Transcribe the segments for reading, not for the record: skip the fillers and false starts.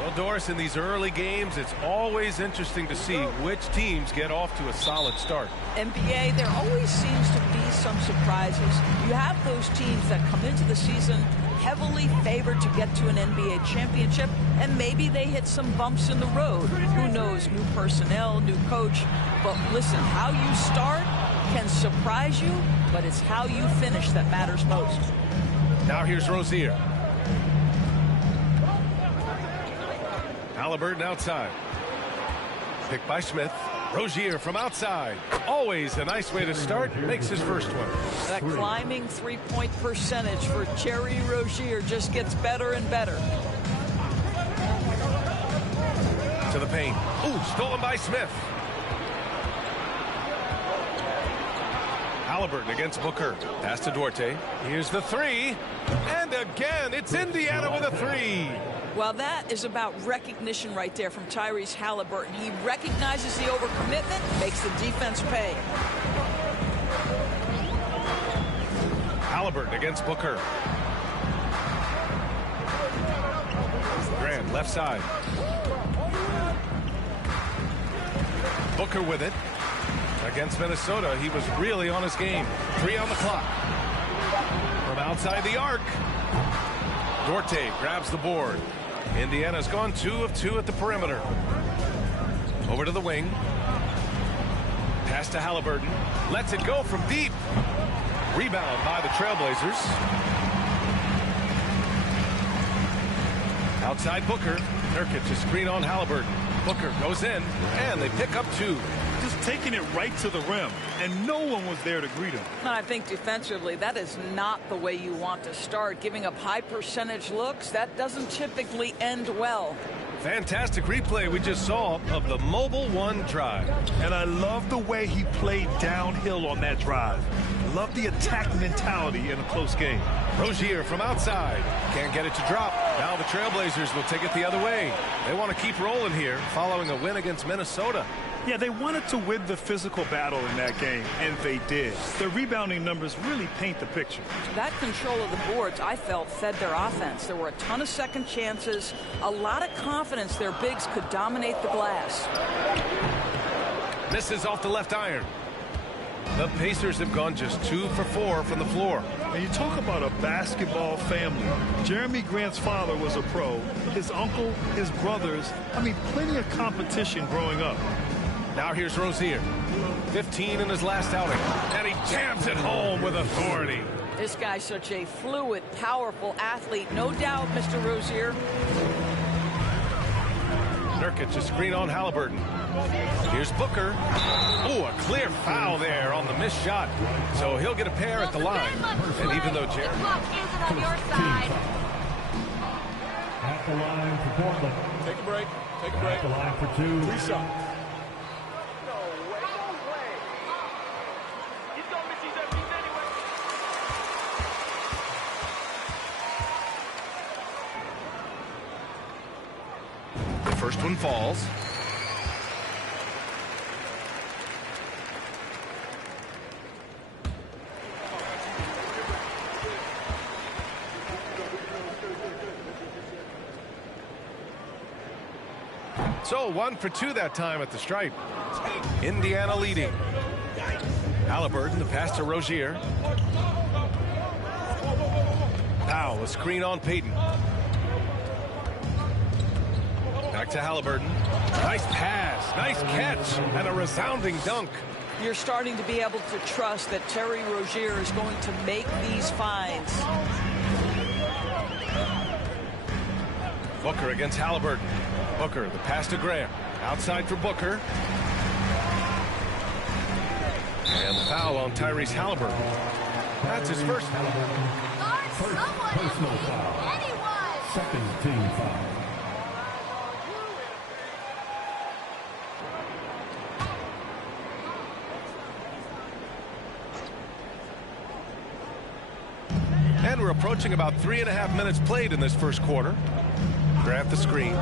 Well, Doris, in these early games, it's always interesting to see which teams get off to a solid start. NBA, there always seems to be some surprises. You have those teams that come into the season heavily favored to get to an NBA championship, and maybe they hit some bumps in the road. Who knows? New personnel, new coach. But listen, how you start can surprise you, but it's how you finish that matters most. Now here's Rozier. Halliburton outside. Picked by Smith. Rozier from outside. Always a nice way to start. Makes his first one. That climbing three-point percentage for Terry Rozier just gets better and better. To the paint. Ooh, stolen by Smith. Halliburton against Booker. Pass to Duarte. Here's the three. And again, it's Indiana with a three. Well, that is about recognition right there from Tyrese Halliburton. He recognizes the overcommitment, makes the defense pay. Halliburton against Booker. Grant, left side. Booker with it. Against Minnesota, he was really on his game. 3 on the clock. From outside the arc. Duarte grabs the board. Indiana's gone 2 of 2 at the perimeter. Over to the wing. Pass to Halliburton. Lets it go from deep. Rebound by the Trailblazers. Outside Booker. Nurkic, a screen on Halliburton. Booker goes in, and they pick up 2. Just taking it right to the rim, and no one was there to greet him. I think defensively, that is not the way you want to start. Giving up high percentage looks, that doesn't typically end well. Fantastic replay we just saw of the mobile one drive. And I love the way he played downhill on that drive. Love the attack mentality in a close game. Rozier from outside. Can't get it to drop. Now the Trailblazers will take it the other way. They want to keep rolling here following a win against Minnesota. Yeah, they wanted to win the physical battle in that game, and they did. Their rebounding numbers really paint the picture. That control of the boards, I felt, fed their offense. There were a ton of second chances, a lot of confidence their bigs could dominate the glass. Misses off the left iron. The Pacers have gone just 2 for 4 from the floor. And you talk about a basketball family. Jeremy Grant's father was a pro. His uncle, his brothers, I mean, plenty of competition growing up. Now here's Rozier. 15 in his last outing. And he jams it home with authority. This guy's such a fluid, powerful athlete. No doubt, Mr. Rozier. Nurkic, a screen on Halliburton. Here's Booker. Ooh, a clear foul there on the missed shot. So he'll get a pair at the line. And even though Jeremy... The clock isn't on your side. At the line for Portland. Take a break. Take a break. At the line for 2. Reset. First one falls. So 1 for 2 that time at the stripe. Indiana leading. Halliburton, the pass to Rozier. Powell, a screen on Payton. Back to Halliburton. Nice pass, nice catch, and a resounding dunk. You're starting to be able to trust that Terry Rozier is going to make these finds. Booker against Halliburton. Booker, the pass to Graham. Outside for Booker. And the foul on Tyrese Halliburton. That's his first. Personal foul. Second team foul. And we're approaching about 3.5 minutes played in this first quarter. Grab the screen.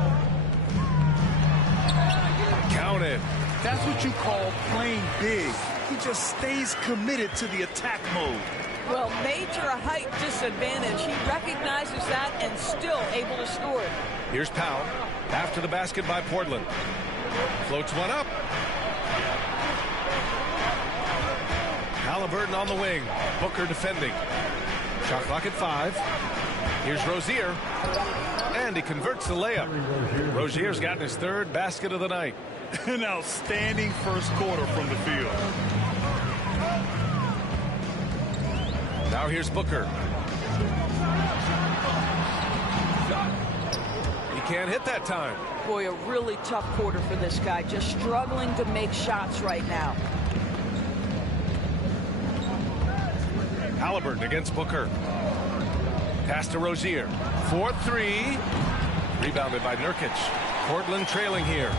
Count it. That's what you call playing big. He just stays committed to the attack mode. Well, major height disadvantage. He recognizes that and still able to score it. Here's Powell. After the basket by Portland. Floats one up. Halliburton on the wing. Booker defending. Shot clock at 5. Here's Rozier. And he converts the layup. Rozier's gotten his 3rd basket of the night. An outstanding first quarter from the field. Now here's Booker. He can't hit that time. Boy, a really tough quarter for this guy. Just struggling to make shots right now. Halliburton against Booker. Pass to Rozier. 4-3. Rebounded by Nurkic. Portland trailing here.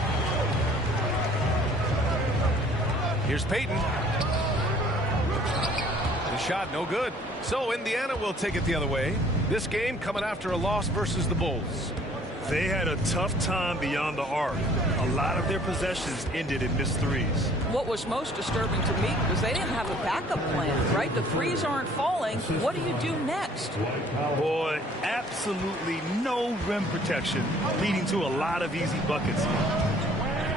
Here's Payton. The shot no good. So Indiana will take it the other way. This game coming after a loss versus the Bulls. They had a tough time beyond the arc. A lot of their possessions ended in missed threes. What was most disturbing to me was they didn't have a backup plan, right? The threes aren't falling. What do you do next? Boy, absolutely no rim protection, leading to a lot of easy buckets.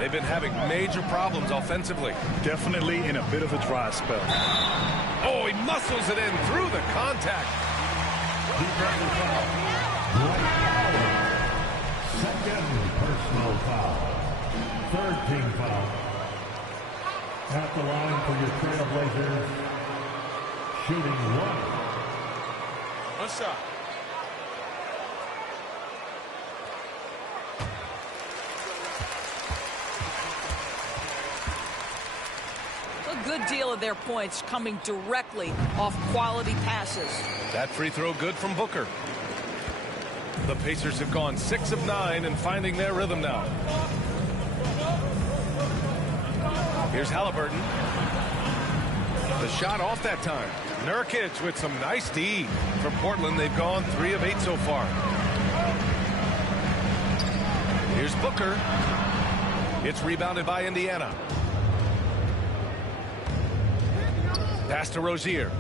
They've been having major problems offensively. Definitely in a bit of a dry spell. Oh, he muscles it in through the contact. Second personal foul. 3rd team foul. At the line for your Trailblazers. Shooting 1. One shot. A good deal of their points coming directly off quality passes. That free throw good from Booker. The Pacers have gone 6 of 9 and finding their rhythm now. Here's Halliburton. The shot off that time. Nurkic with some nice D. For Portland, they've gone 3 of 8 so far. Here's Booker. It's rebounded by Indiana. Pass to Rozier.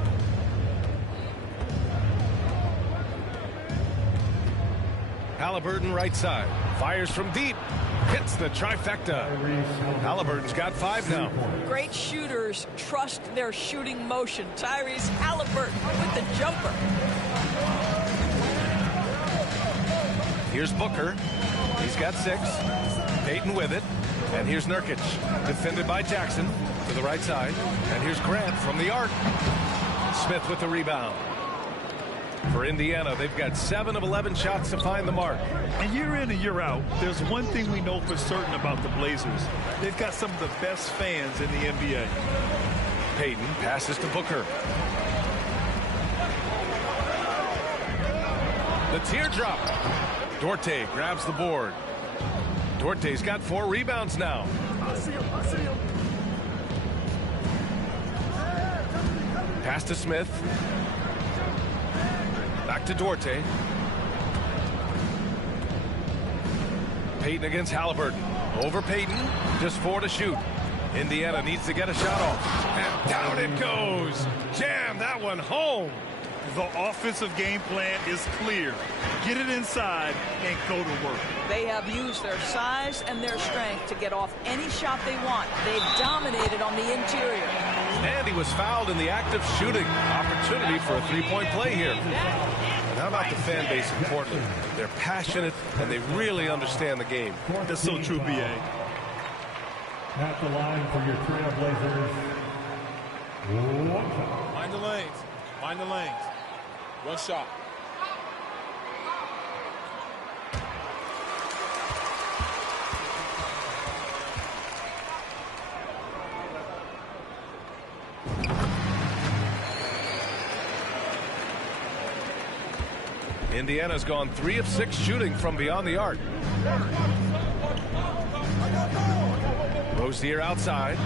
Halliburton right side. Fires from deep. Hits the trifecta. Halliburton's got 5 now. Great shooters trust their shooting motion. Tyrese Halliburton with the jumper. Here's Booker. He's got 6. Payton with it. And here's Nurkic. Defended by Jackson to the right side. And here's Grant from the arc. Smith with the rebound. For Indiana, they've got 7 of 11 shots to find the mark. And year in and year out, there's one thing we know for certain about the Blazers. They've got some of the best fans in the NBA. Payton passes to Booker. The teardrop. Dorte grabs the board. Dorte's got 4 rebounds now. Pass to Smith. Back to Dorte. Payton against Halliburton. Over Payton. Just 4 to shoot. Indiana needs to get a shot off. And down it goes. Jam that one home. The offensive game plan is clear. Get it inside and go to work. They have used their size and their strength to get off any shot they want. They've dominated on the interior. And he was fouled in the act of shooting. Opportunity for a 3-point play here. And how about the fan base in Portland? They're passionate and they really understand the game. That's so true, B.A. At the line for your Trailblazers. 1 shot. Mind the lanes. Mind the lanes. 1 shot. Indiana's gone 3 of 6 shooting from beyond the arc. Rozier outside.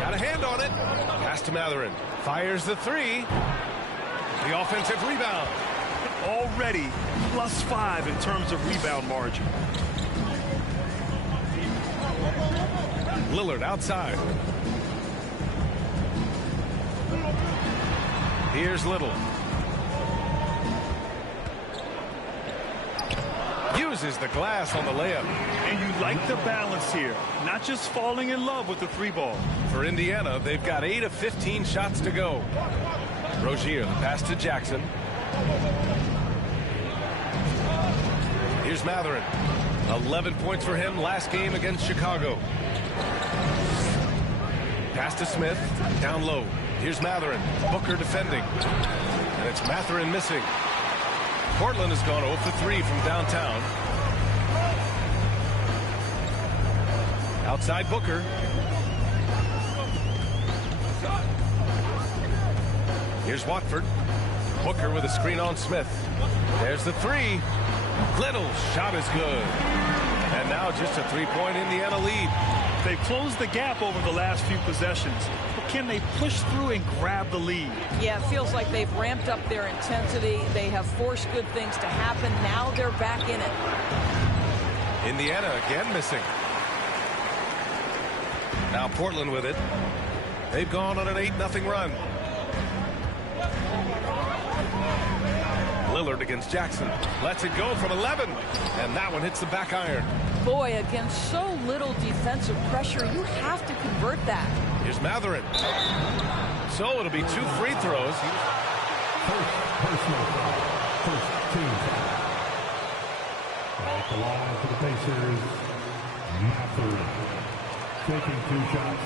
Got a hand on it. Pass to Mathurin. Fires the 3. The offensive rebound. Already +5 in terms of rebound margin. Lillard outside. Here's Little. uses the glass on the layup. And you like the balance here, not just falling in love with the 3-ball. For Indiana, they've got 8 of 15 shots to go. Rozier, the pass to Jackson. Here's Mathurin. 11 points for him last game against Chicago. Pass to Smith, down low. Here's Mathurin. Booker defending. And it's Mathurin missing. Portland has gone 0 for 3 from downtown. Outside Booker. Here's Watford. Booker with a screen on Smith. There's the 3. Little shot is good. And now just a 3-point Indiana lead. They've closed the gap over the last few possessions, but can they push through and grab the lead? Yeah, it feels like they've ramped up their intensity. They have forced good things to happen. Now they're back in it. Indiana again missing. Now Portland with it. They've gone on an 8-0 run. Lillard against Jackson. Lets it go from 11. And that one hits the back iron. Boy, against so little defensive pressure, you have to convert that. Here's Mathurin. So it'll be 2 free throws. First personal foul. First team foul. At the line for the Pacers, Mathurin. Taking 2 shots.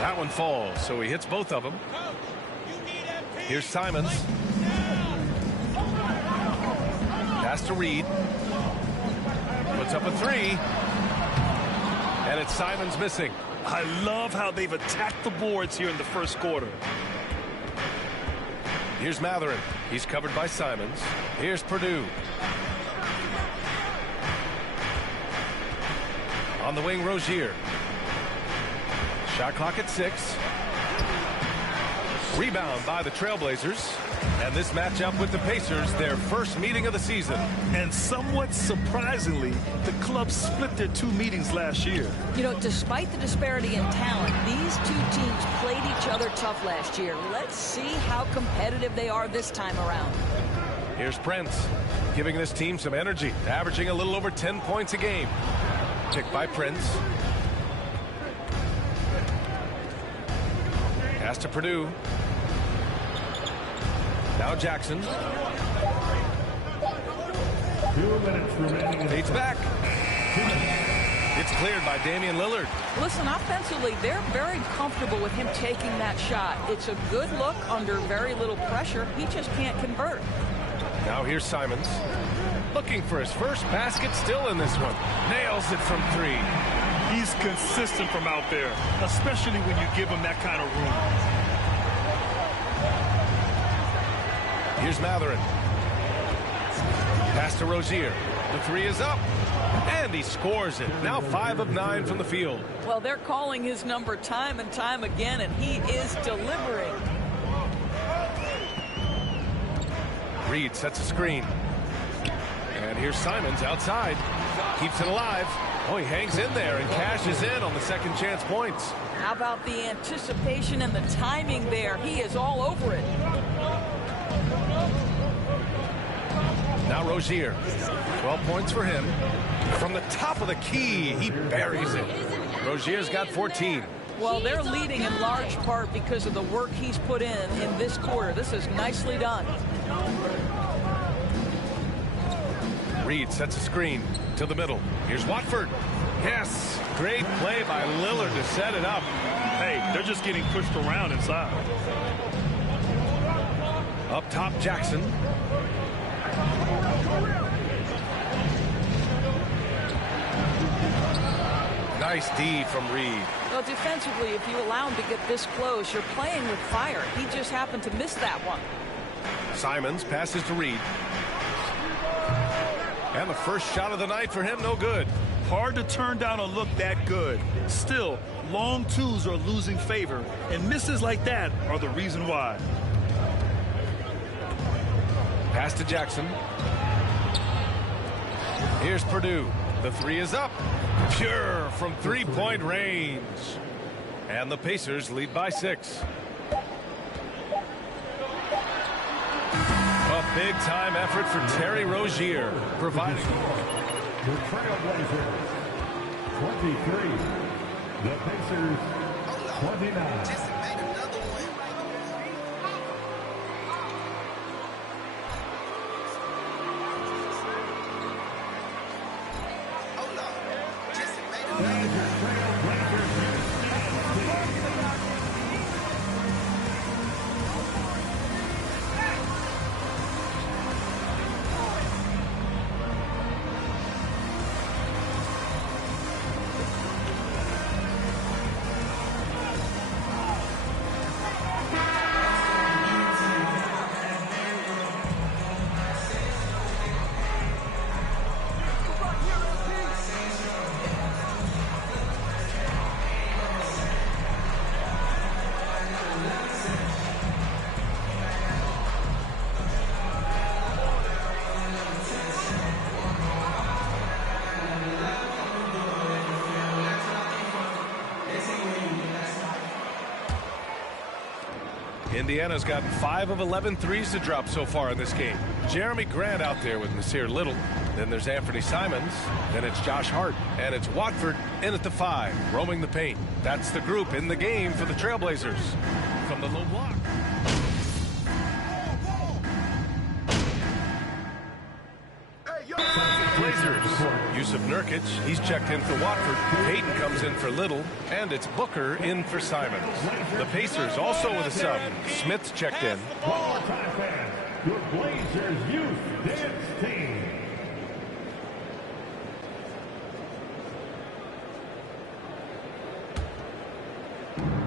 That one falls, so he hits both of them. Here's Simons. Pass to Reed. Puts up a 3. And it's Simons missing. I love how they've attacked the boards here in the first quarter. Here's Mathurin. He's covered by Simons. Here's Purdue. On the wing, Rozier. Shot clock at 6. Rebound by the Trailblazers. And this matchup with the Pacers, their first meeting of the season. And somewhat surprisingly, the club split their 2 meetings last year. You know, despite the disparity in talent, these 2 teams played each other tough last year. Let's see how competitive they are this time around. Here's Prince, giving this team some energy, averaging a little over 10 points a game. Picked by Prince. Pass to Purdue. Now Jackson. 2 minutes remaining. Fates back. It's cleared by Damian Lillard. Listen, offensively, they're very comfortable with him taking that shot. It's a good look under very little pressure. He just can't convert. Now here's Simons. Looking for his first basket, still in this one. Nails it from 3. He's consistent from out there, especially when you give him that kind of room. Here's Mathurin. Pass to Rozier. The 3 is up. And he scores it. Now 5 of 9 from the field. Well, they're calling his number time and time again, and he is delivering. Reed sets a screen. And here's Simons outside. Keeps it alive. Oh, he hangs in there and cashes in on the second chance points. How about the anticipation and the timing there? He is all over it. Now Rozier. 12 points for him. From the top of the key, he buries it. Rozier's got 14. Well, they're leading in large part because of the work he's put in this quarter. This is nicely done. Reed sets a screen to the middle. Here's Watford. Yes, great play by Lillard to set it up. Hey, they're just getting pushed around inside. Up top, Jackson. Nice D from Reed. Well, defensively, if you allow him to get this close, you're playing with fire. He just happened to miss that one. Simons passes to Reed. And the first shot of the night for him, no good. Hard to turn down a look that good. Still, long twos are losing favor, and misses like that are the reason why. Pass to Jackson. Here's Purdue. The three is up. Pure from three-point range. And the Pacers lead by 6. A big-time effort for Terry Rozier, providing. The Trailblazers, 23. The Pacers, 29. Indiana's gotten 5 of 11 threes to drop so far in this game. Jeremy Grant out there with Nasir Little. Then there's Anthony Simons. Then it's Josh Hart. And it's Watford in at the 5, roaming the paint. That's the group in the game for the Trailblazers. From the low block. Blazers. Yusuf Nurkic, he's checked in for Watford. Payton comes in for Little, and it's Booker in for Simons. The Pacers also with a sub. Smith's checked in. One more time, fans. Your Blazers Youth Dance Team.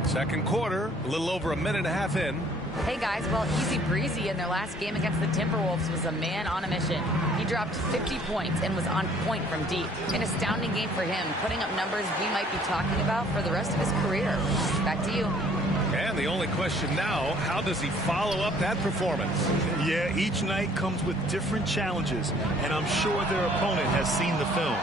Second quarter, a little over a minute and a half in. Hey guys, well, easy breezy in their last game against the Timberwolves was a man on a mission. He dropped 50 points and was on point from deep. An astounding game for him, putting up numbers we might be talking about for the rest of his career. Back to you. And the only question now, how does he follow up that performance? Yeah, each night comes with different challenges, and I'm sure their opponent has seen the film.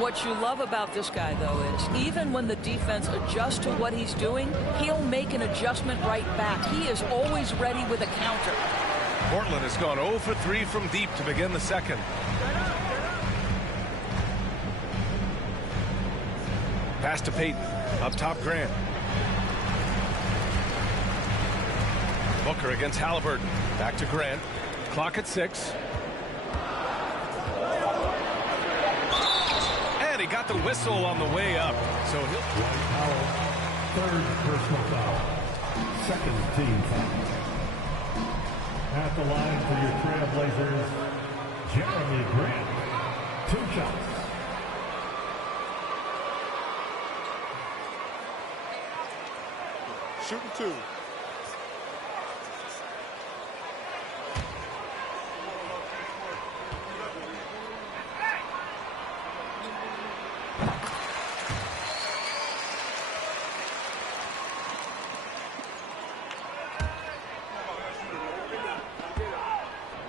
What you love about this guy, though, is even when the defense adjusts to what he's doing, he'll make an adjustment right back. He is always ready with a counter. Portland has gone 0 for 3 from deep to begin the second. Pass to Payton. Up top, Grant. Booker against Halliburton. Back to Grant. Clock at 6. And he got the whistle on the way up. So he'll... Dwight Powell, third personal foul. Second team foul. At the line for your Trailblazers, Jeremy Grant. 2 shots. Shooting 2.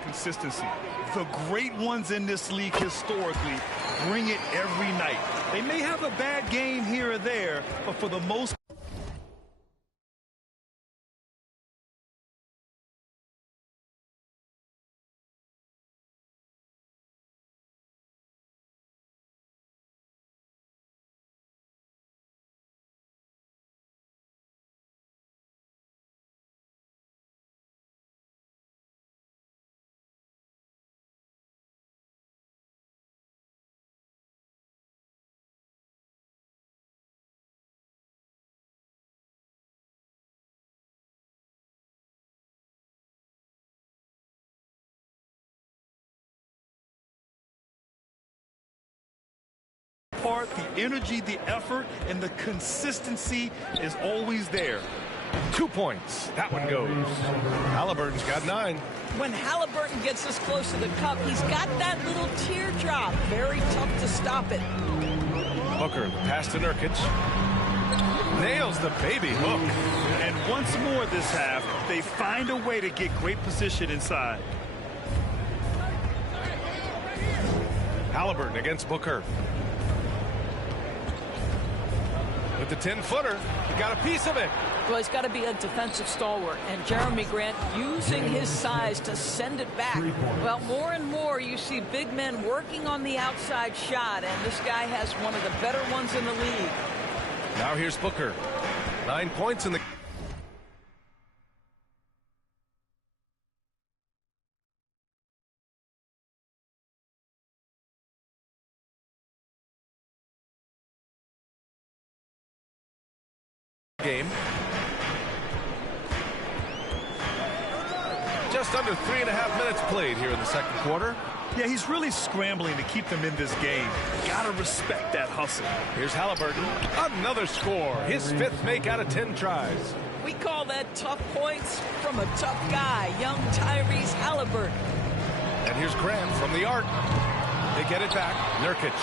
Consistency. The great ones in this league historically bring it every night. They may have a bad game here or there, but for the most part, the energy, the effort, and the consistency is always there. 2 points. That one goes. Halliburton's got 9. When Halliburton gets this close to the cup, he's got that little teardrop. Very tough to stop it. Booker, pass to Nurkic. Nails the baby hook. And once more this half, they find a way to get great position inside. Halliburton against Booker. With the 10-footer, he got a piece of it. Well, he's got to be a defensive stalwart, and Jeremy Grant using his size to send it back. Well, more and more you see big men working on the outside shot, and this guy has one of the better ones in the league. Now here's Booker. 9 points in the... game. Just under 3.5 minutes played here in the second quarter. Yeah, he's really scrambling to keep them in this game. Gotta respect that hustle. Here's Halliburton. Another score. His 5th make out of 10 tries. We call that tough points from a tough guy, young Tyrese Halliburton. And here's Grant from the arc. They get it back. Nurkic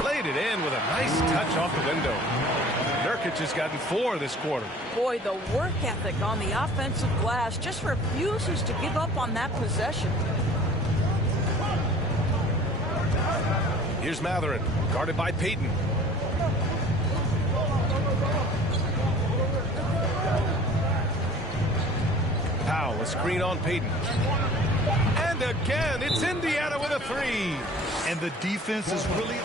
played it in with a nice touch off the window. Nurkic has gotten 4 this quarter. Boy, the work ethic on the offensive glass just refuses to give up on that possession. Here's Matherin, guarded by Payton. Powell, a screen on Payton. And again, it's Indiana with a 3. And the defense is really...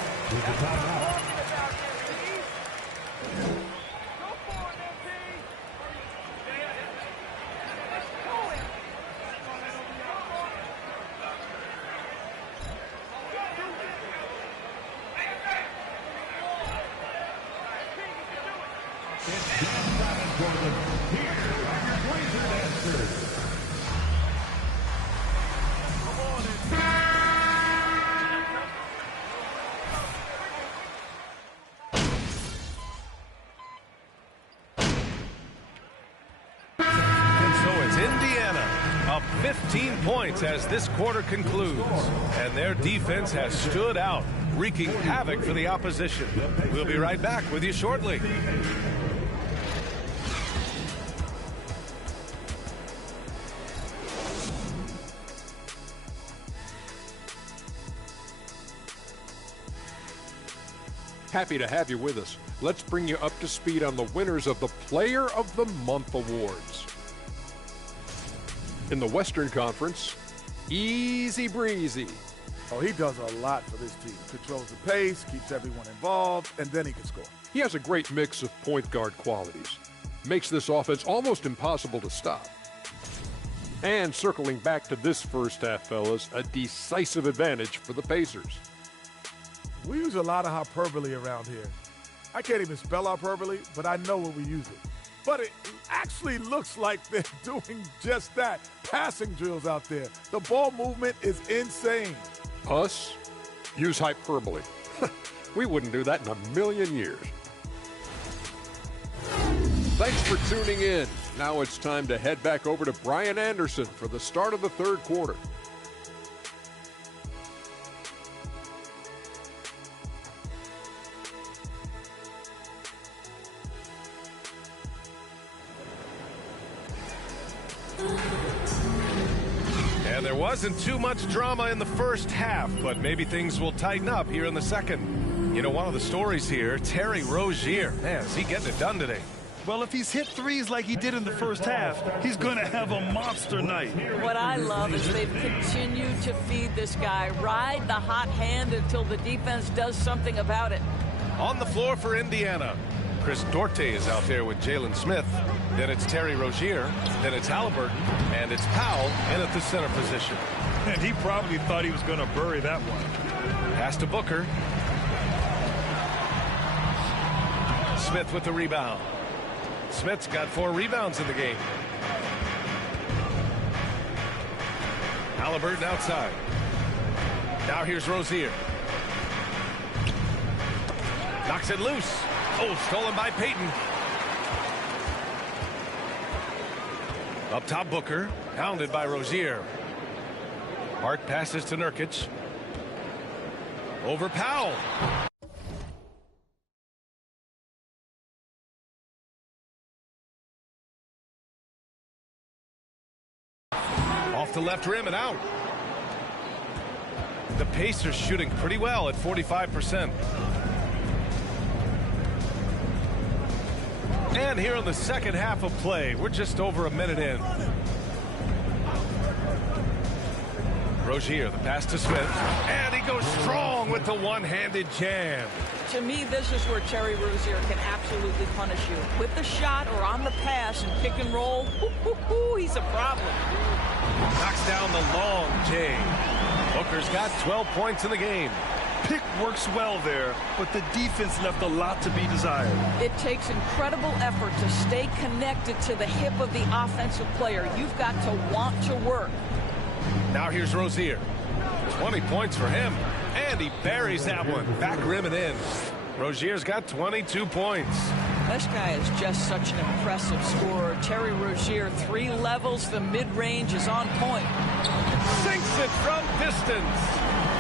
Up 15 points as this quarter concludes. And their defense has stood out, wreaking havoc for the opposition. We'll be right back with you shortly. Happy to have you with us. Let's bring you up to speed on the winners of the Player of the Month awards. In the Western Conference, Easy Breezy. Oh, he does a lot for this team. Controls the pace, keeps everyone involved, and then he can score. He has a great mix of point guard qualities. Makes this offense almost impossible to stop. And circling back to this first half, fellas, a decisive advantage for the Pacers. We use a lot of hyperbole around here. I can't even spell hyperbole, but I know when we use it. But it actually looks like they're doing just that. Passing drills out there. The ball movement is insane. Us? Use hyperbole. We wouldn't do that in a million years. Thanks for tuning in. Now it's time to head back over to Brian Anderson for the start of the third quarter. And there wasn't too much drama in the first half, but maybe things will tighten up here in the second. You know, one of the stories here, Terry Rozier. Man, is he getting it done today? Well, if he's hit threes like he did in the first half, he's going to have a monster night. What I love is they've continued to feed this guy, ride the hot hand until the defense does something about it. On the floor for Indiana, Chris Duarte is out there with Jalen Smith. Then it's Terry Rozier. Then it's Halliburton. And it's Powell in at the center position. And he probably thought he was going to bury that one. Pass to Booker. Smith with the rebound. Smith's got 4 rebounds in the game. Halliburton outside. Now here's Rozier. Knocks it loose. Oh, stolen by Payton. Up top, Booker. Pounded by Rozier. Hart passes to Nurkic. Over Powell. Off the left rim and out. The Pacers shooting pretty well at 45%. And here in the second half of play, we're just over a minute in. Rozier, the pass to Smith, and he goes strong with the one-handed jam. To me, this is where Terry Rozier can absolutely punish you. With the shot or on the pass and pick and roll, he's a problem. Knocks down the long J. Booker's got 12 points in the game. Pick works well there, but the defense left a lot to be desired. It takes incredible effort to stay connected to the hip of the offensive player. You've got to want to work. Now here's Rozier. 20 points for him, and he buries that one. Back rim and in. Rozier's got 22 points. This guy is just such an impressive scorer. Terry Rozier, 3 levels. The mid-range is on point. Sinks it from distance.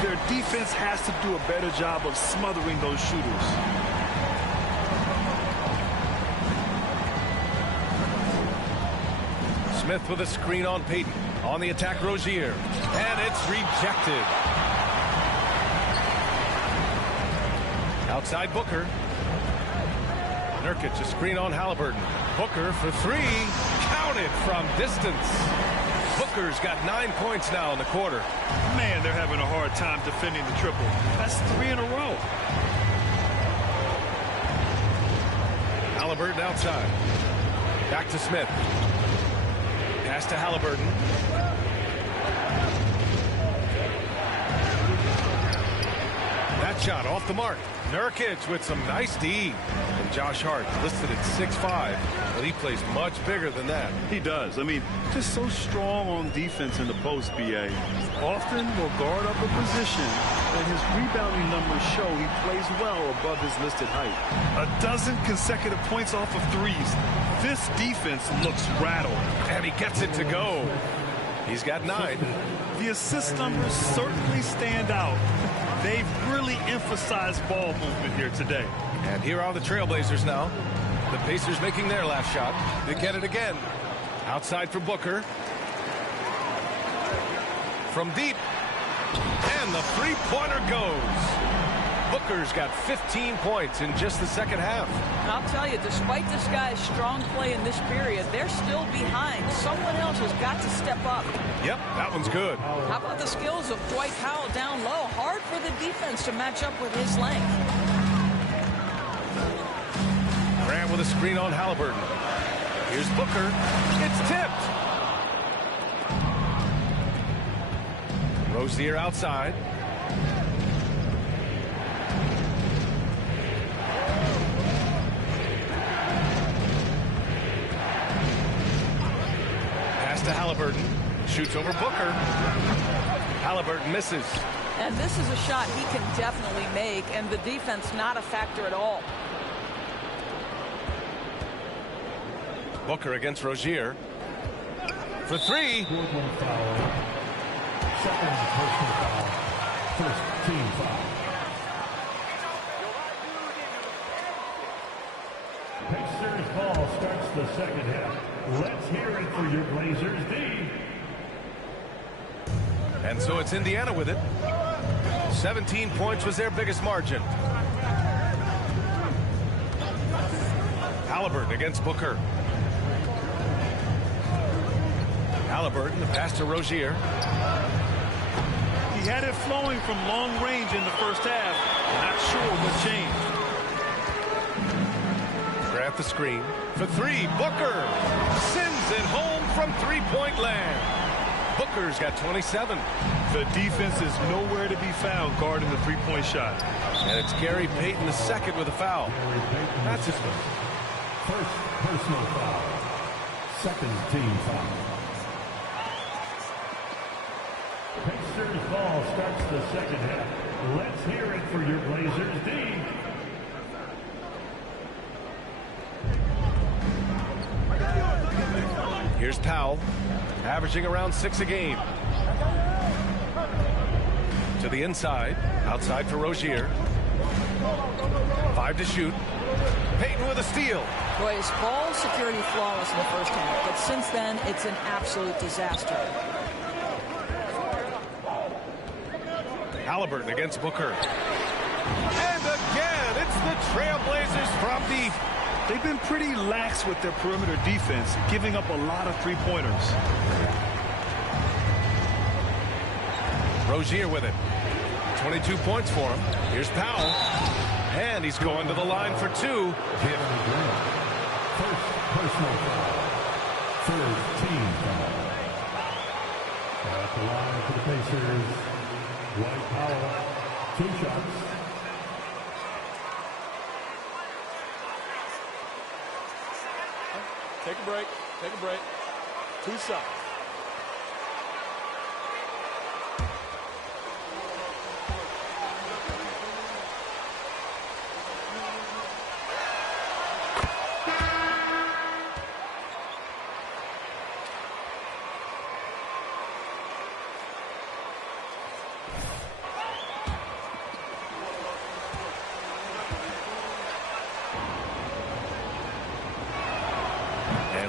Their defense has to do a better job of smothering those shooters. Smith with a screen on Payton. On the attack, Rozier. And it's rejected. Outside Booker. Nurkic, a screen on Halliburton. Booker for 3. Counted from distance. Booker's got 9 points now in the quarter. Man, they're having a hard time defending the triple. That's 3 in a row. Halliburton outside. Back to Smith. Pass to Halliburton. That shot off the mark. Nurkic with some nice D. And Josh Hart listed at 6'5", but he plays much bigger than that. He does. I mean, just so strong on defense in the post, B.A. Often will guard up a position, and his rebounding numbers show he plays well above his listed height. 12 consecutive points off of threes. This defense looks rattled. And he gets it to go. He's got 9. The assist numbers certainly stand out. They've really emphasized ball movement here today. And here are the Trailblazers now. The Pacers making their last shot. They get it again. Outside for Booker. From deep. And the three-pointer goes. Booker's got 15 points in just the second half. And I'll tell you, despite this guy's strong play in this period, they're still behind. Someone else has got to step up. Yep, that one's good. How about the skills of Dwight Powell down low? Hard for the defense to match up with his length. Grant with a screen on Halliburton. Here's Booker. It's tipped. Rozier outside. Pass to Halliburton. Shoots over Booker. Halliburton misses. And this is a shot he can definitely make, and the defense not a factor at all. Booker against Rozier. For 3. Second personal foul. First team foul. Pacers ball starts the second half. Let's hear it for your Blazers D. And so it's Indiana with it. 17 points was their biggest margin. Halliburton against Booker. Halliburton, the pass to Rozier. He had it flowing from long range in the first half. Not sure what changed. Grant the screen. For 3, Booker sends it home from three-point land. Booker's got 27. The defense is nowhere to be found guarding the three-point shot. And it's Gary Payton the second with a foul. That's his first personal foul. Second team foul. Pacers ball starts the second half. Let's hear it for your Blazers D. Powell, averaging around 6 a game. To the inside, outside for Rozier. 5 to shoot. Payton with a steal. Boy, his ball security flawless in the first half, but since then, it's an absolute disaster. Halliburton against Booker. And again, it's the Trailblazers from deep. They've been pretty lax with their perimeter defense, giving up a lot of three-pointers. Rozier with it. 22 points for him. Here's Powell. And he's going to the line for 2. First personal foul. Third team foul. At the line for the Pacers, Dwight Powell, 2 shots. Take a break. Take a break. 2 shots.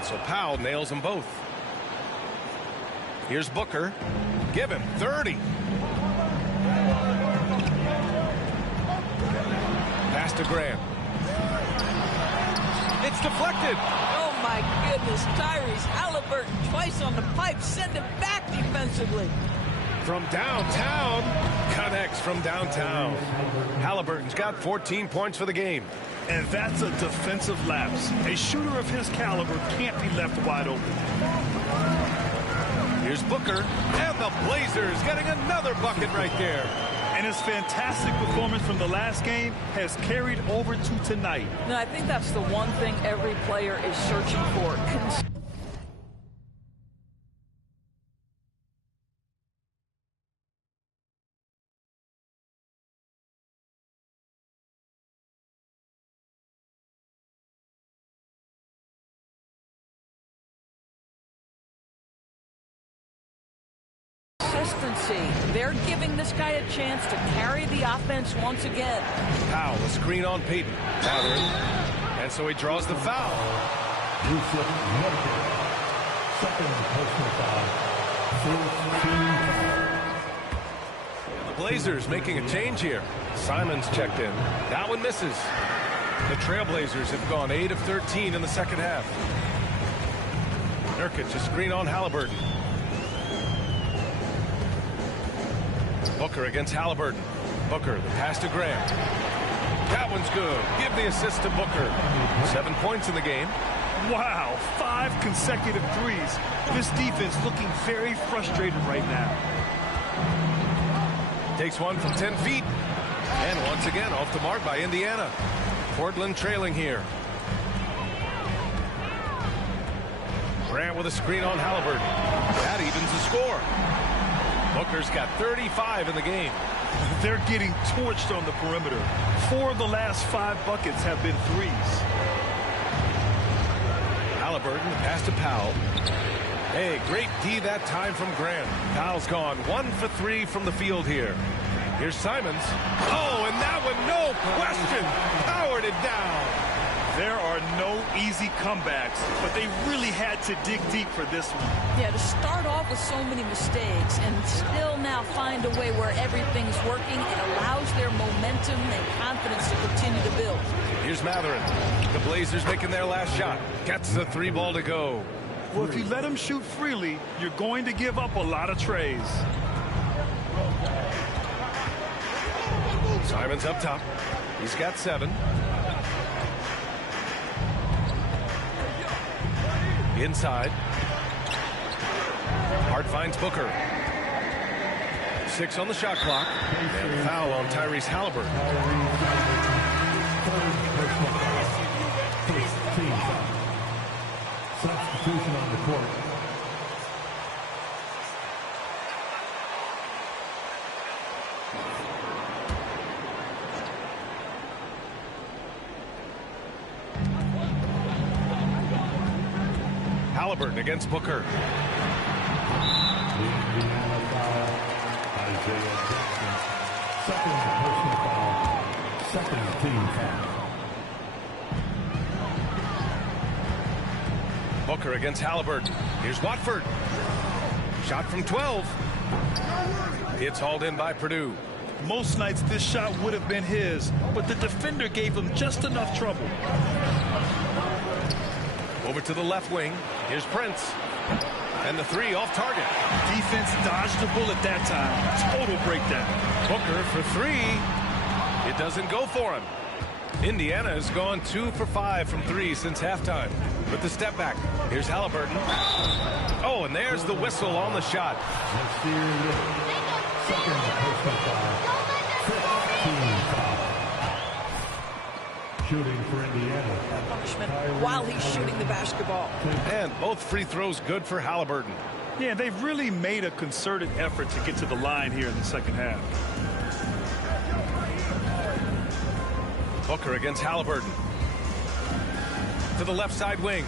So Powell nails them both. Here's Booker. Give him 30. Pass to Grant. It's deflected. Oh my goodness, Tyrese Halliburton twice on the pipe, send it back defensively. From downtown, connects from downtown. Halliburton's got 14 points for the game. And that's a defensive lapse. A shooter of his caliber can't be left wide open. Here's Booker, and the Blazers getting another bucket right there. And his fantastic performance from the last game has carried over to tonight. No, I think that's the one thing every player is searching for. Consistency. They're giving this guy a chance to carry the offense once again. Powell, a screen on Payton. Gathering. And so he draws the foul. Second personal foul. Fourth team foul. The Blazers making a change here. Simons checked in. That one misses. The Trailblazers have gone 8 of 13 in the second half. Nurkic, a screen on Halliburton. Booker against Halliburton. Booker, the pass to Grant. That one's good. Give the assist to Booker. 7 points in the game. Wow, 5 consecutive threes. This defense looking very frustrated right now. Takes one from 10 feet. And once again, off the mark by Indiana. Portland trailing here. Grant with a screen on Halliburton. That evens the score. Booker's got 35 in the game. They're getting torched on the perimeter. 4 of the last 5 buckets have been threes. Halliburton, pass to Powell. Hey, great D that time from Grant. Powell's gone 1 for 3 from the field here. Here's Simons. Oh, and that one, no question, powered it down. There are no easy comebacks, but they really had to dig deep for this one. Yeah, to start off with so many mistakes and still now find a way where everything's working, it allows their momentum and confidence to continue to build. Here's Matherin. The Blazers making their last shot. Gets the 3 ball to go. Well, if you let them shoot freely, you're going to give up a lot of trays. Simons up top. He's got 7. Inside. Hart finds Booker. 6 on the shot clock. And foul on Tyrese Halliburton. First team foul. Substitution on the court. Halliburton against Booker. The Indiana foul, Isaiah Jackson. Second personal foul, second team foul. Booker against Halliburton. Here's Watford. Shot from 12. It's hauled in by Purdue. Most nights this shot would have been his, but the defender gave him just enough trouble. Over to the left wing. Here's Prince. And the three off target. Defense dodged the bullet that time. Total breakdown. Booker for three. It doesn't go for him. Indiana has gone 2 for 5 from three since halftime. With the step back. Here's Halliburton. Oh, and there's the whistle on the shot. Second personal foul, fifth team foul. Shooting for Indiana. Punishment while he's shooting the basketball. And both free throws good for Halliburton. Yeah, they've really made a concerted effort to get to the line here in the second half. Booker against Halliburton. To the left side wing.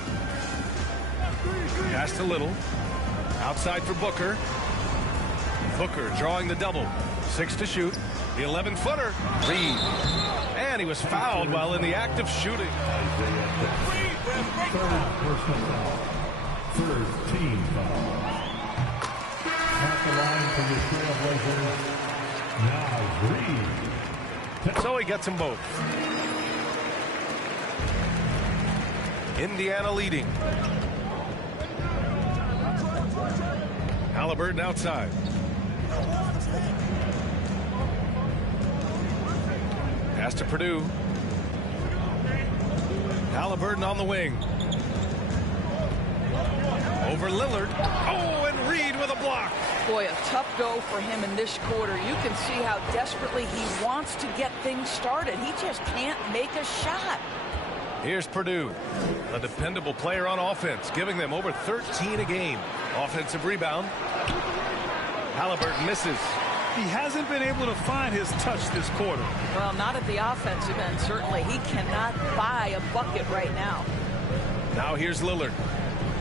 Pass to Little. Outside for Booker. Booker drawing the double. 6 to shoot. The 11-footer. Reed. And he was fouled while in the act of shooting. Third personal foul, third team foul. At the line for your Trailblazers. Now Reed. So he gets them both. Indiana leading. Halliburton outside. Pass to Purdue. Halliburton on the wing. Over Lillard. Oh, and Reed with a block. Boy, a tough go for him in this quarter. You can see how desperately he wants to get things started. He just can't make a shot. Here's Purdue, a dependable player on offense, giving them over 13 a game. Offensive rebound. Halliburton misses. He hasn't been able to find his touch this quarter. Well, not at the offensive end. Certainly, he cannot buy a bucket right now. Now here's Lillard.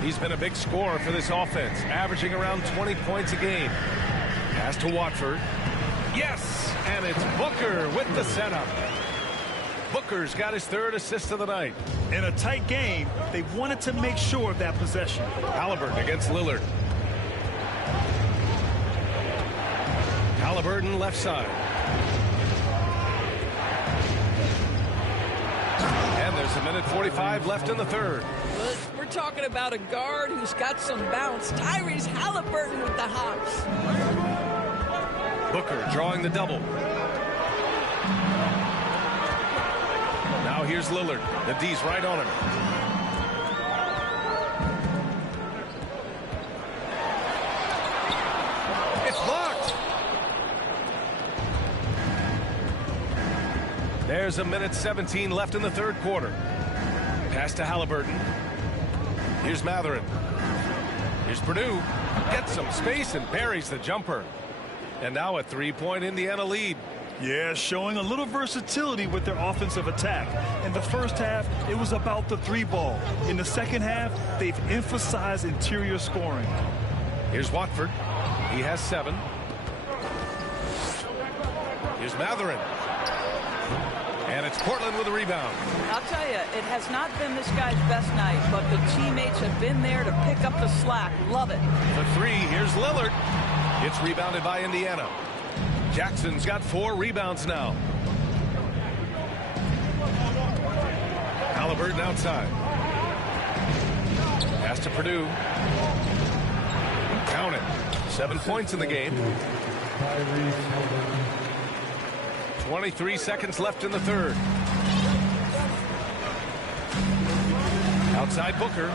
He's been a big scorer for this offense, averaging around 20 points a game. Pass to Watford. Yes, and it's Booker with the setup. Booker's got his third assist of the night. In a tight game, they wanted to make sure of that possession. Halliburton against Lillard. Halliburton left side. And there's a minute 45 left in the third. We're talking about a guard who's got some bounce. Tyrese Halliburton with the hops. Booker drawing the double. Now here's Lillard. The D's right on him. It's blocked. There's a minute 17 left in the third quarter. Pass to Halliburton. Here's Matherin. Here's Purdue. Gets some space and buries the jumper. And now a three-point Indiana lead. Yeah, showing a little versatility with their offensive attack. In the first half, it was about the three ball. In the second half, they've emphasized interior scoring. Here's Watford. He has 7. Here's Matherin. And it's Portland with a rebound. I'll tell you, it has not been this guy's best night, but the teammates have been there to pick up the slack. Love it. The three, here's Lillard. It's rebounded by Indiana. Jackson's got 4 rebounds now. Halliburton outside. Pass to Purdue. Count it. 7 points in the game. 23 seconds left in the third. Outside Booker.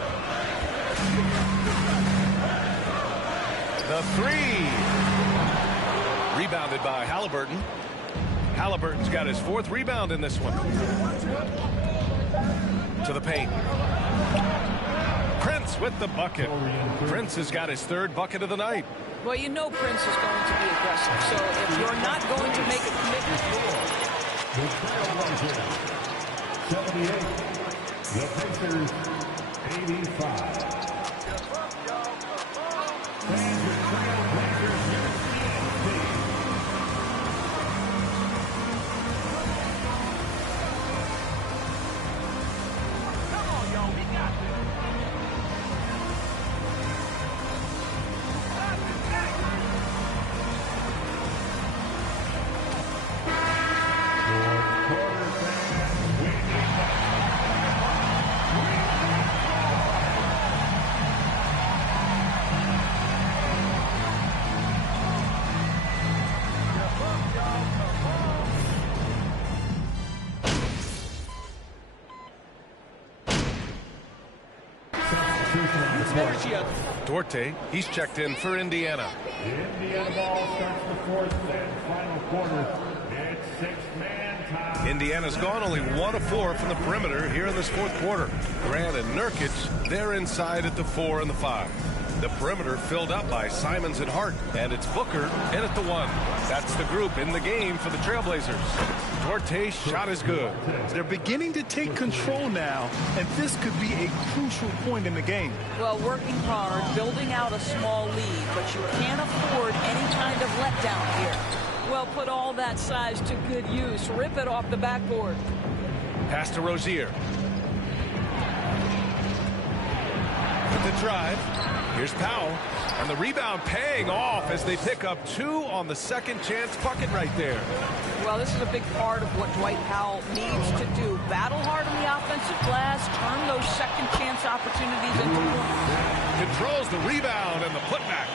The three. Rebounded by Halliburton. Halliburton's got his 4th rebound in this one. To the paint. Prince with the bucket. Prince has got his 3rd bucket of the night. Well, you know Prince is going to be aggressive, so if you're not going to make a commitment. The Trailblazers, 78. The Pacers, 85. There she is. Duarte, he's checked in for Indiana. The Indiana ball starts the fourth and final quarter. It's six-man time. Indiana's gone only 1 of 4 from the perimeter here in this fourth quarter. Grant and Nurkic, they're inside at the 4 and the 5. The perimeter filled up by Simons and Hart, and it's Booker in at the 1. That's the group in the game for the Trailblazers. Duarte's shot is good. They're beginning to take control now, and this could be a crucial point in the game. Well, working hard, building out a small lead, but you can't afford any kind of letdown here. Well, put all that size to good use. Rip it off the backboard. Pass to Rozier. With the drive. Here's Powell. And the rebound paying off as they pick up 2 on the second chance bucket right there. Well, this is a big part of what Dwight Powell needs to do. Battle hard on the offensive glass, turn those second chance opportunities into points. Controls the rebound and the putback.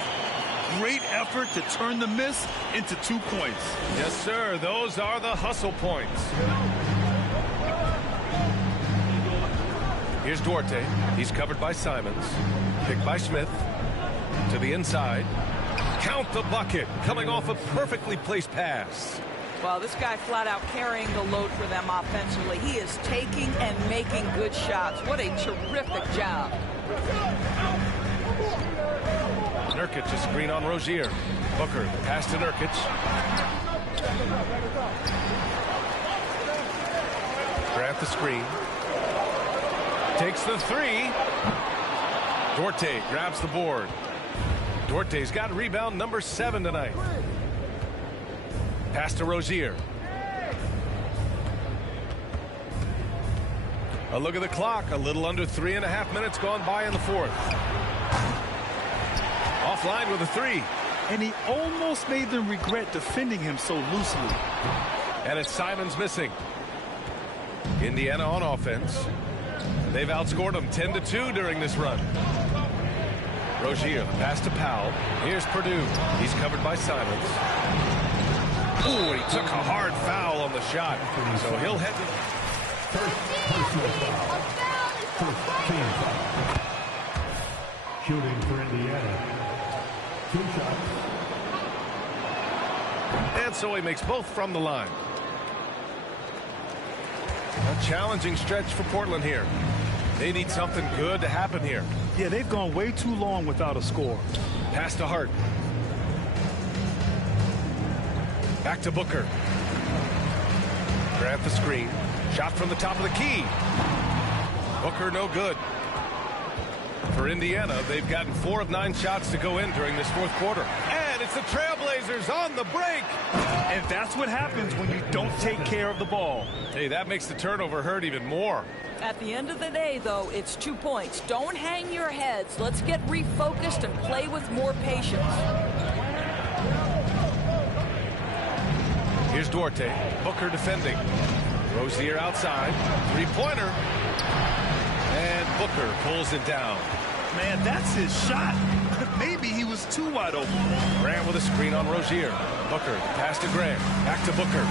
Great effort to turn the miss into 2 points. Yes, sir. Those are the hustle points. Here's Duarte. He's covered by Simons. Picked by Smith. To the inside. Count the bucket. Coming off a perfectly placed pass. Well, this guy flat out carrying the load for them offensively. He is taking and making good shots. What a terrific job. Nurkic, a screen on Rozier. Booker, pass to Nurkic. Grant the screen. Takes the 3. Duarte grabs the board. Duarte's got rebound number 7 tonight. Pass to Rozier. A look at the clock. A little under 3.5 minutes gone by in the fourth. Offline with a 3. And he almost made them regret defending him so loosely. And it's Simons missing. Indiana on offense. They've outscored them 10-2 during this run. Rozier, the pass to Powell. Here's Purdue. He's covered by Simons. Ooh, he took a hard foul on the shot. So he'll head to... First personal foul. First team foul. Shooting for Indiana. 2 shots. And so he makes both from the line. A challenging stretch for Portland here. They need something good to happen here. Yeah, they've gone way too long without a score. Pass to Hart. Back to Booker. Grant the screen. Shot from the top of the key. Booker no good. For Indiana, they've gotten 4 of 9 shots to go in during this fourth quarter. And it's the Trailblazers on the break. And that's what happens when you don't take care of the ball. Hey, that makes the turnover hurt even more. At the end of the day, though, it's 2 points. Don't hang your heads. Let's get refocused and play with more patience. Here's Duarte. Booker defending. Rozier outside. 3-pointer. And Booker pulls it down. Man, that's his shot. Maybe he was too wide open. Grant with a screen on Rozier. Booker, pass to Grant. Back to Booker.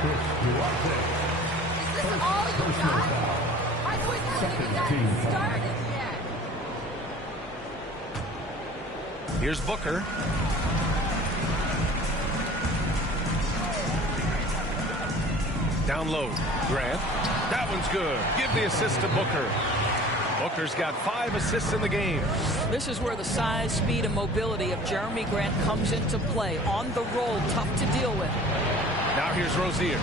Chris Duarte. Is this all you got? My boys haven't even gotten started yet. Here's Booker. Down low. Grant. That one's good. Give the assist to Booker. Booker's got 5 assists in the game. This is where the size, speed, and mobility of Jeremy Grant comes into play. On the roll, tough to deal with. Now here's Rozier.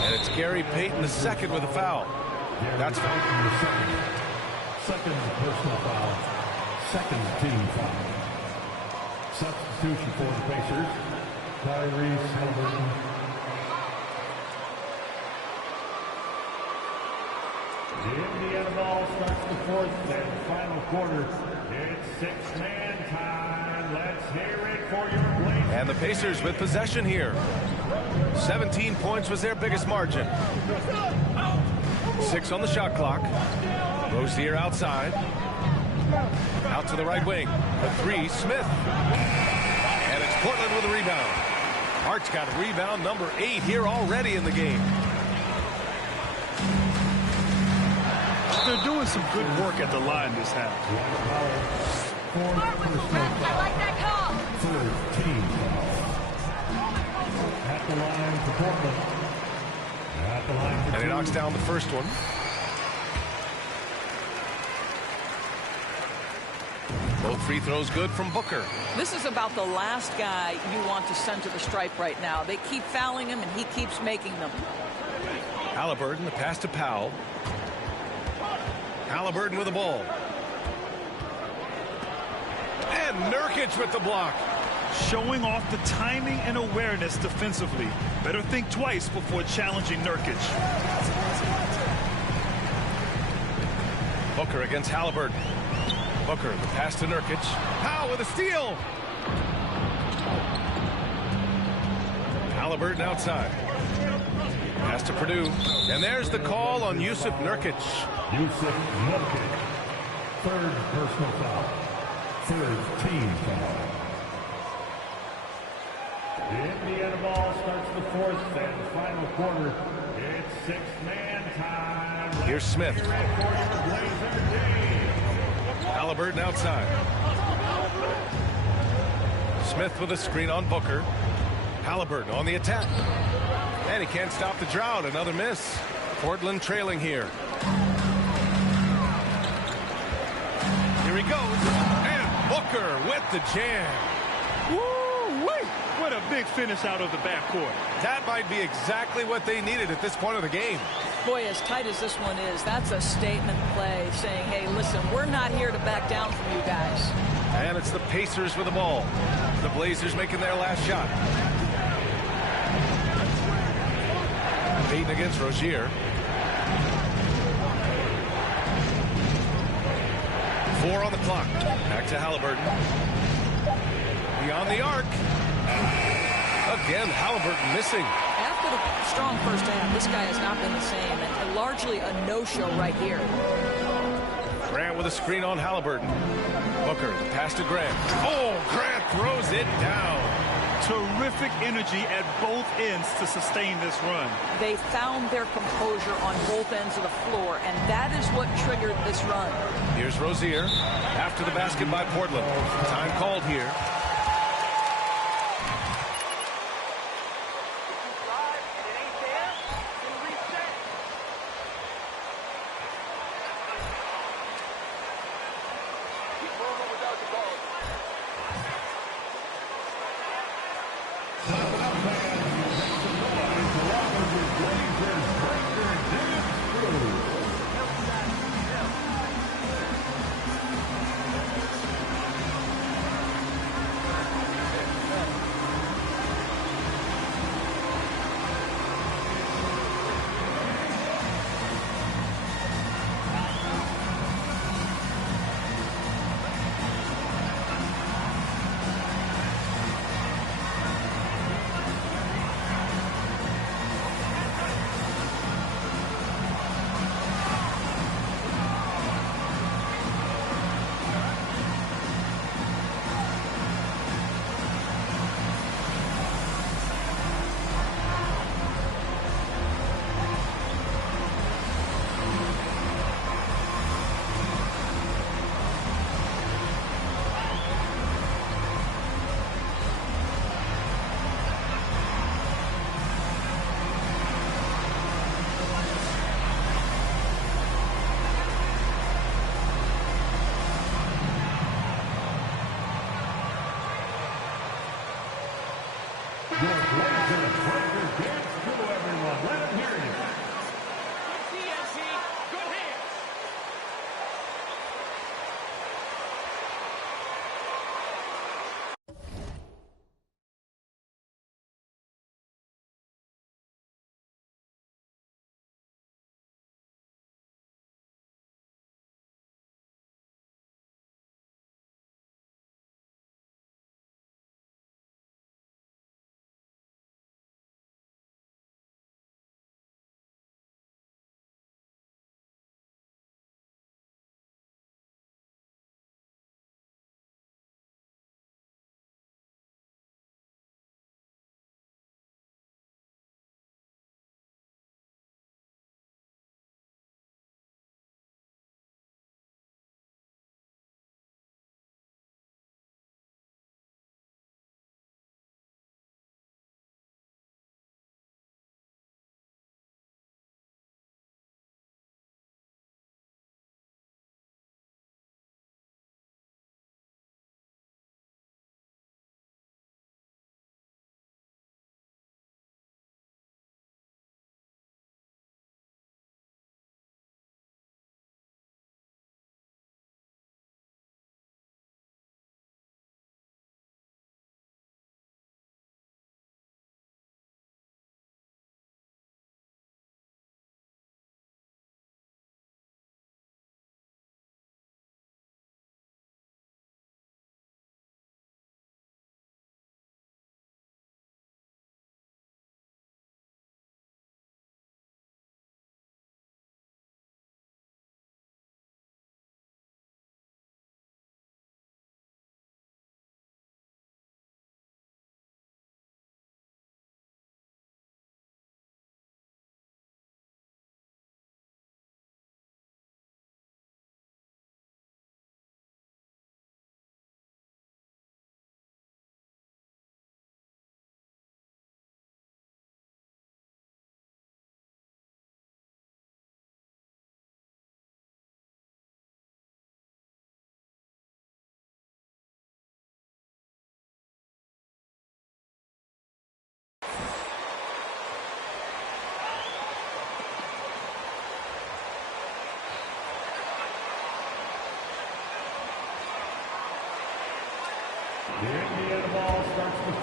And it's Gary Payton II with a foul. That's second personal foul. Second team foul. Substitution for the Pacers. Tyrese Halliburton. The Indiana ball starts the fourth and final quarter. It's 6-man time. Let's hear it for your Blazers. And the Pacers with possession here. 17 points was their biggest margin. 6 on the shot clock. Rozier outside. Out to the right wing. The 3, Smith. And it's Portland with a rebound. Hart's got rebound number 8 here already in the game. doing some good work at the line this half. I like that call. Third team foul. At the line for Portland. At the line for And he knocks down the first one. Both free throws good from Booker. This is about the last guy you want to send to the stripe right now. They keep fouling him, and he keeps making them. Halliburton, the pass to Powell. Halliburton with the ball. And Nurkic with the block. Showing off the timing and awareness defensively. Better think twice before challenging Nurkic. Booker against Halliburton. Booker, the pass to Nurkic. Powell with a steal. Halliburton outside. Pass to Purdue. And there's the call on Yusuf Nurkic. Yusuf Nurkic. Third personal foul. Third team foul. The Indiana ball starts the fourth and final quarter. It's six-man time. Here's Smith. Halliburton outside. Smith with a screen on Booker. Halliburton on the attack. And he can't stop the drought. Another miss. Portland trailing here. Here he goes. And Booker with the jam. Woo-wee! What a big finish out of the backcourt. That might be exactly what they needed at this point of the game. Boy, as tight as this one is, that's a statement play saying, hey, listen, we're not here to back down from you guys. And it's the Pacers with the ball. The Blazers making their last shot. Payton against Rozier. 4 on the clock. Back to Halliburton. Beyond the arc. Again, Halliburton missing. After the strong first half, this guy has not been the same, and largely a no-show right here. Grant with a screen on Halliburton. Booker, pass to Grant. Oh, Grant throws it down. Terrific energy at both ends to sustain this run. They found their composure on both ends of the floor, and that is what triggered this run. Here's Rozier. After the basket by Portland. Time called here.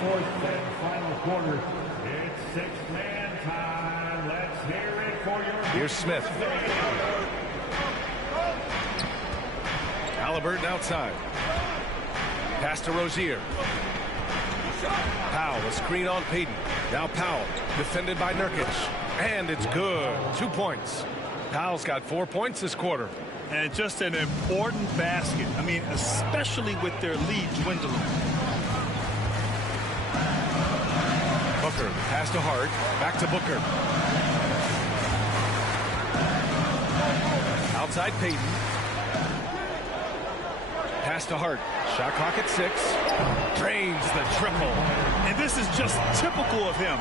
fourth and final quarter. It's six-man time. Let's hear it for your... Here's Smith. Halliburton outside. Pass to Rozier. Powell, a screen on Payton. Now Powell, defended by Nurkic. And it's good. 2 points. Powell's got 4 points this quarter. And just an important basket. I mean, especially with their lead dwindling. Booker, pass to Hart. Back to Booker. Outside Payton. Pass to Hart. Shot clock at 6. Drains the triple. And this is just typical of him.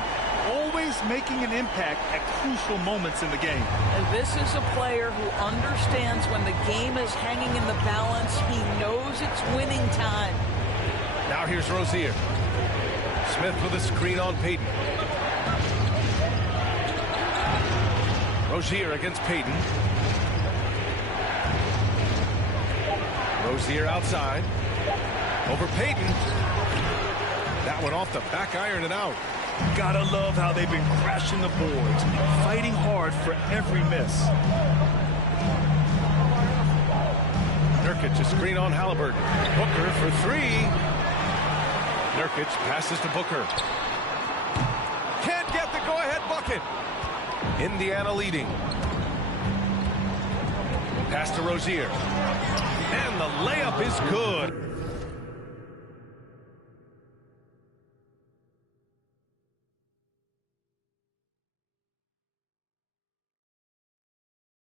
Always making an impact at crucial moments in the game. And this is a player who understands when the game is hanging in the balance. He knows it's winning time. Now here's Rozier. Smith with a screen on Payton. Rozier against Payton. Rozier outside. Over Payton. That one off the back iron and out. Gotta love how they've been crashing the boards, fighting hard for every miss. Nurkic, a screen on Halliburton. Booker for 3. Nurkic passes to Booker. Can't get the go-ahead bucket. Indiana leading. Pass to Rozier. And the layup is good.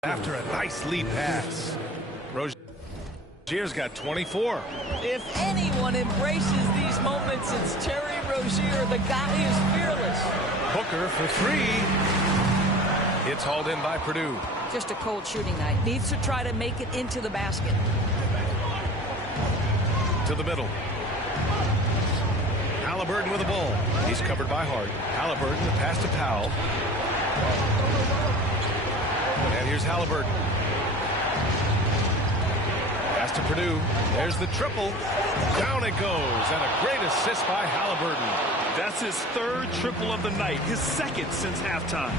After a nice lead pass. Rozier's got 24. If anyone embraces these moments, it's Terry Rozier. The guy is fearless. Booker for 3. It's hauled in by Purdue. Just a cold shooting night. Needs to try to make it into the basket. To the middle. Halliburton with the ball. He's covered by Hart. Halliburton, the pass to Powell. And here's Halliburton. Pass to Purdue. There's the triple. Down it goes. And a great assist by Halliburton. That's his 3rd triple of the night. His 2nd since halftime.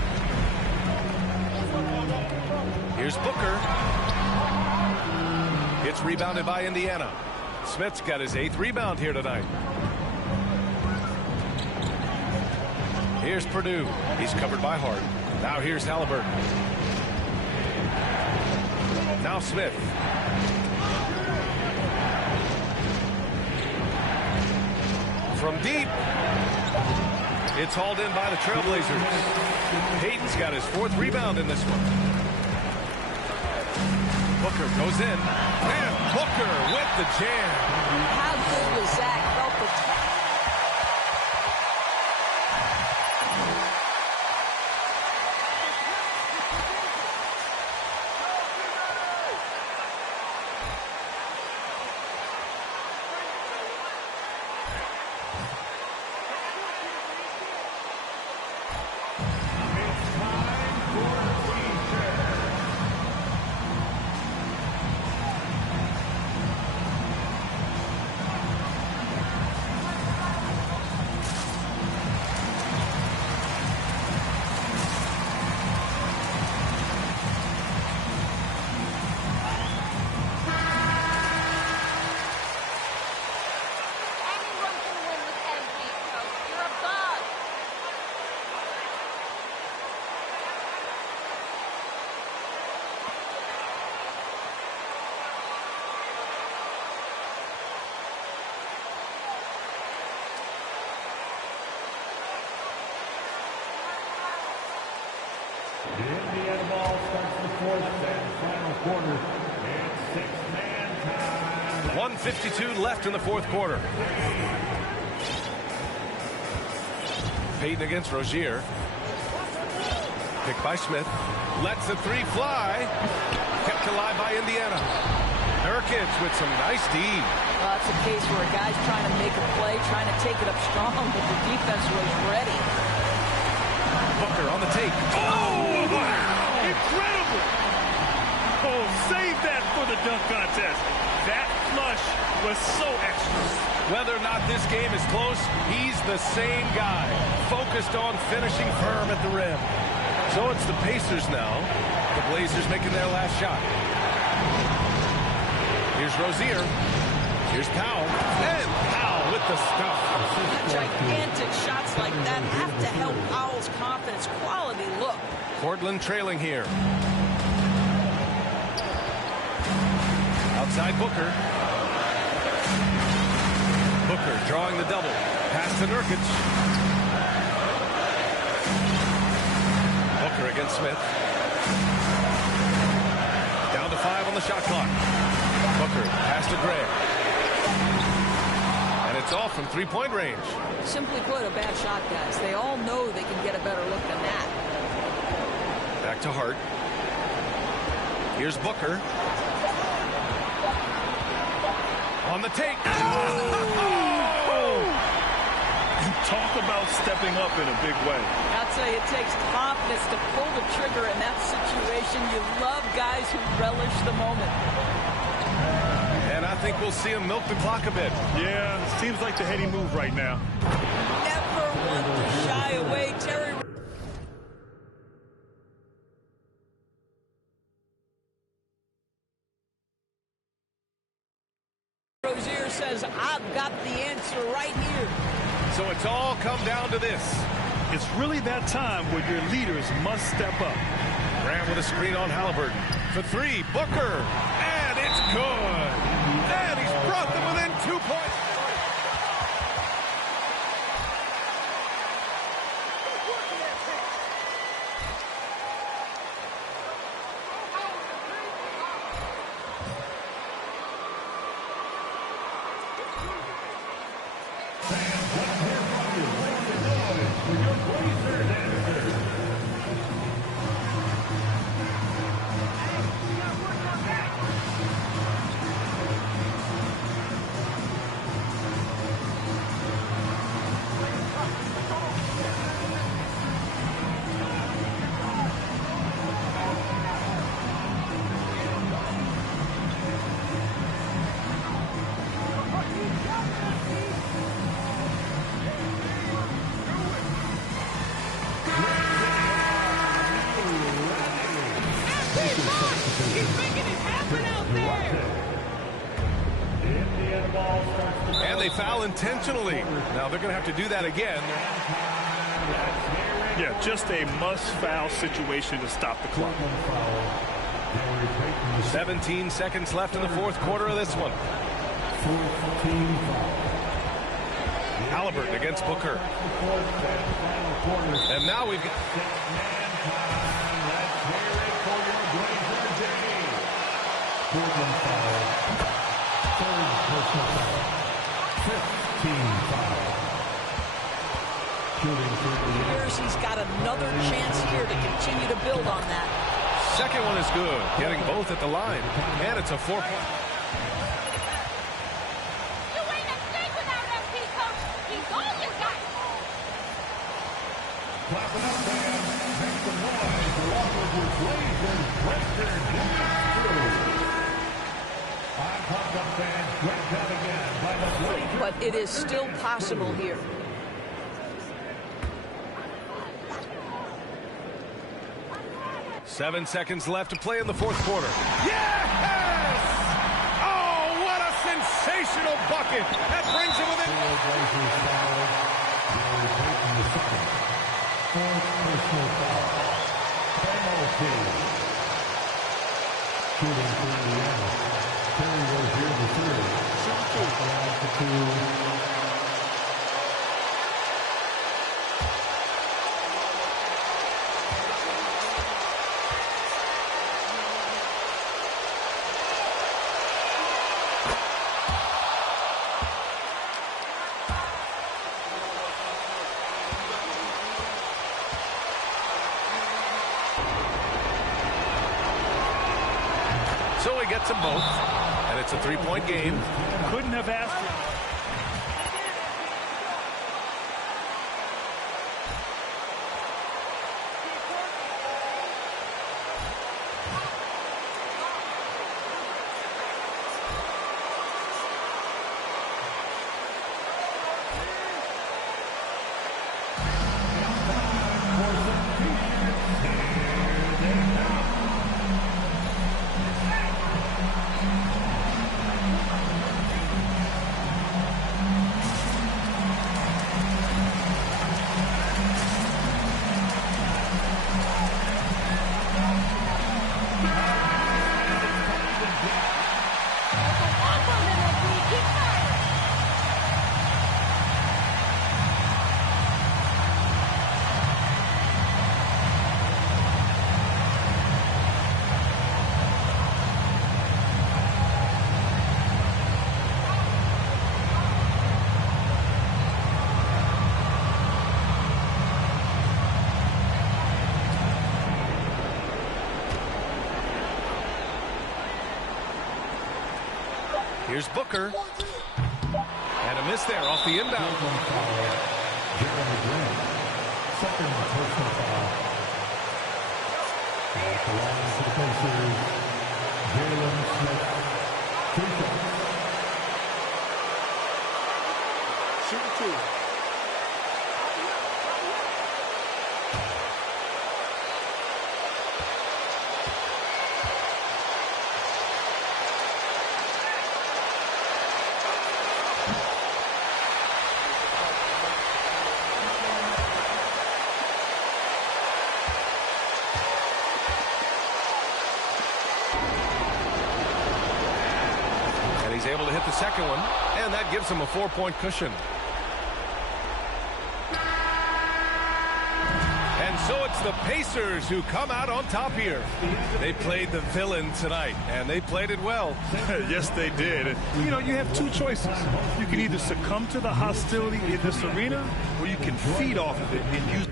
Here's Booker. It's rebounded by Indiana. Smith's got his 8th rebound here tonight. Here's Purdue. He's covered by Hart. Now here's Halliburton. Now Smith. From deep. It's hauled in by the Trailblazers. Payton's got his 4th rebound in this one. Booker goes in. And Booker with the jam. How good was that? Felt the The Indiana ball starts the fourth and final quarter. It's six-man time. 1:52 left in the 4th quarter. Payton against Rozier. Picked by Smith. Lets the 3 fly. Kept alive by Indiana. Nurkic with some nice D. Well, that's a case where a guy's trying to make a play, trying to take it up strong, but the defense was ready. Booker on the tape. Oh, wow! Incredible! Oh, save that for the dunk contest. That flush was so extra. Whether or not this game is close, he's the same guy, focused on finishing firm at the rim. So it's the Pacers now. The Blazers making their last shot. Here's Rozier. Here's Powell. And Powell with the stuff. Gigantic shots like that have to help Powell's confidence. Quality look. Portland trailing here. Outside Booker. Booker drawing the double. Pass to Nurkic. Booker against Smith. Down to 5 on the shot clock. Booker pass to Gray. And it's off from three-point range. Simply put, a bad shot, guys. They all know they can get a better look than that. Back to Hart. Here's Booker. On the take. You talk about stepping up in a big way. I'll tell you, it takes confidence to pull the trigger in that situation. You love guys who relish the moment. And I think we'll see him milk the clock a bit. Yeah, seems like the heady move right now. Never want to shy away. Terry Rozier says, I've got the answer right here. So it's all come down to this. It's really that time where your leaders must step up. Graham with a screen on Halliburton. For 3, Booker. And it's good. And he's brought them within 2 points. And they foul intentionally. Now they're going to have to do that again. Yeah, just a must-foul situation to stop the clock. 17 seconds left in the fourth quarter of this one. Halliburton against Booker. And now we've got... Portland foul. Third personal foul. 15 foul. Shooting for the Here's he's got another chance here to continue to build on that. Second one is good. Getting both at the line. And it's a 4-point. You ain't a thing without MP, coach. He's all you got. Clap it up, fans. Make some noise along with your Blazers record crew. I'm pumped up, fans. Great job again by the Blazers. But it is still possible here. Seven seconds left to play in the fourth quarter. Yes! Oh, what a sensational bucket! That brings him within... Trailblazers foul. They're taking the second. Fourth personal foul. Penalty. Shooting for Indiana. Terry Rozier the third. Line for 2. So he gets them both, and it's a three-point game. Couldn't have asked for... Here's Booker. And a miss there off the inbound. Jeremy Grant, second personal foul. At the line for the Pacers, Jalen Smith, 2 shots. Shooting 2. He's able to hit the second one, and that gives him a 4-point cushion. And so it's the Pacers who come out on top here. They played the villain tonight, and they played it well. Yes, they did. You know, you have 2 choices. You can either succumb to the hostility in this arena, or you can feed off of it and use